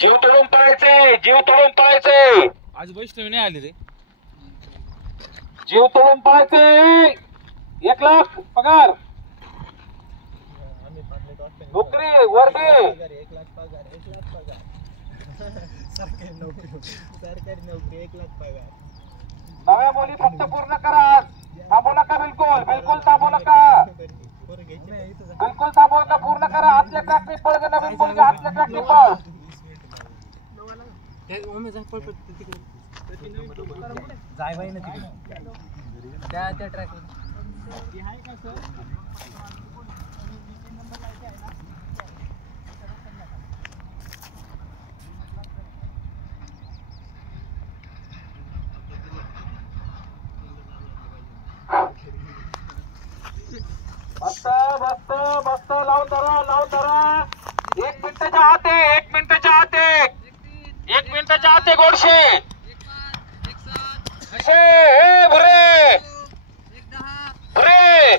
जीव तोडून पळायचे, जीव तोडून पळायचे. आज वैष्णवी नाही आली रे. जीव तोडून पळायचे. 1 लाख पगार, नोकरी वर्दी, 1 लाख पगार, 1 लाख पगार. सरकारी नोकरी 1 लाख पगार. नव्या बोली फक्त पूर्ण करा. थांबू नका, बिलकुल बिलकुल थांबू नका, बिलकुल थांबू नका, पूर्ण करा. हातले ट्रॅक्टर पळ ग, नवीन बोल ग, हातले ट्रॅक्टर पळ. जाय बाई ना तिकडे त्या ट्रॅकवर मस्त मस्त मस्त, लावून धरा, लावून धरा. 1 मिनिटाच्या आत आहे, 1 मिनिटाच्या आत आहे, 1 मिनिटाच्या आत आहे. गोडशे भुरे भुरे,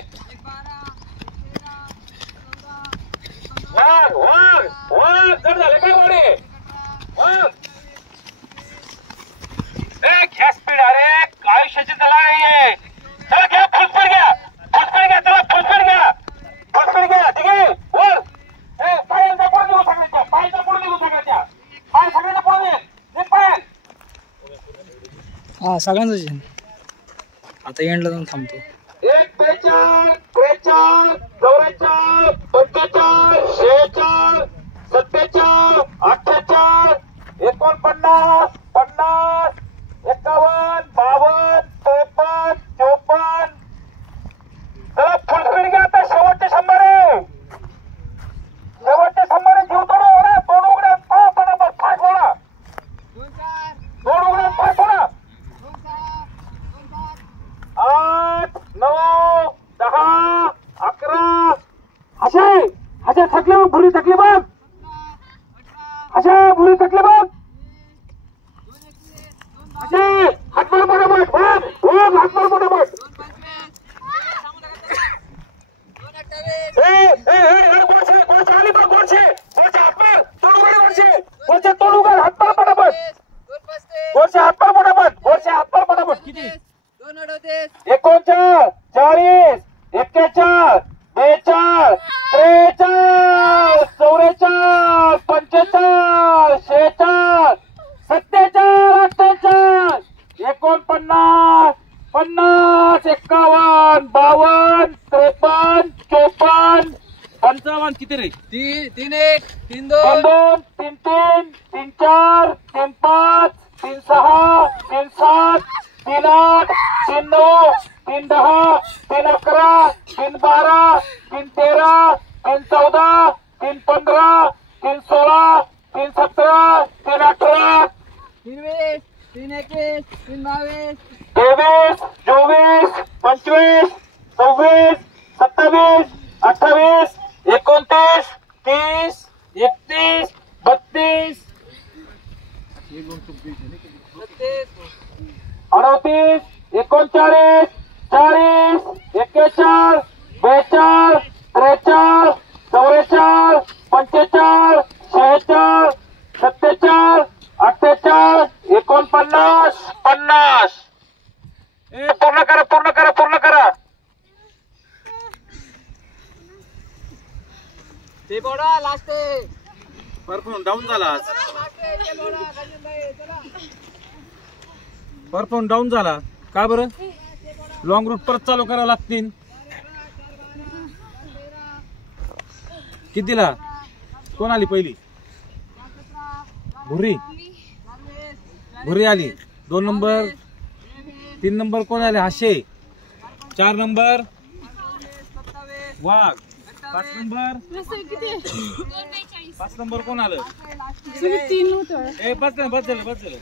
वाघ वाघ वाघ, जड झाले काय वाडे वाघ. घ्या स्पीड, अरे आयुष्याची त्याला नाहीये. चला घ्या, फुल स्पीड घ्या, फुल स्पीड घ्या, चला फुल स्पीड घ्या, फुल स्पीड घ्या. ठीक आहे, वर पायांचा पुढे निघू सगळ्यांच्या, पायांचा पुढे निघू सगळ्यांच्या, पाय सगळ्यांच्या पुढे निघ पाय. हा सगळ्यांचं आता एंडला जाऊन थांबतो. 1 42 43 44 45 46 47 48 49 50 51 52 53 54. चला फुल स्पीड घ्या. आता शेवटचे 100 आहे, शेवटचे 100 आहे. जीव तोडू रे, तोड उघड्या, पटापट फास्ट बोला, तोड उघड्या, फास्ट बोला. 8 9 10 11. अशे थकले बघ, भुरी थकली बघ, अशे भुरी थकली बघ, अशे हातमार मोठामोठ बघ, बघ हातमार मोठामोठ. गोडशे गोडशे आली बघ, गोडशे गोडशे हातमार, तोड उघड, गोडशे गोडशे तोड उघड, हातमार पटापट, गोडशे हातमार पटापट, गोडशे हातमार पटापट. किती 39 40 41 42 43 44 45 46 47 48 49 50 51 52 53 54 55 किती रे? 3 1 3 2 2 3 3 3 4 3 5 3 6 3 7 3 8 3 9 3 10 3 11 3 12 3 13 3 14 3 15 3 16 3 17 3 18 3 20 3 21 3 22 23 24 25 26 27 28 29 30 31 32 38 39 40 41 42 43 44 45 46 47 48 49 50. पूर्ण करा, पूर्ण करा, पूर्ण करा. ते बोडा लास्ट परफॉर्म डाऊन झाला आज. परफॉर्म डाऊन झाला का बरं? लॉंग रूट परत चालू करावं लागतील. कितीला कोण आली पहिली? भुरी भुरी आली. 2 नंबर 3 नंबर कोण आले? हाशे. 4 नंबर वाघ. 5 नंबर 5 नंबर कोण आलं? 3 होतं. 5 नंबर बस झालं.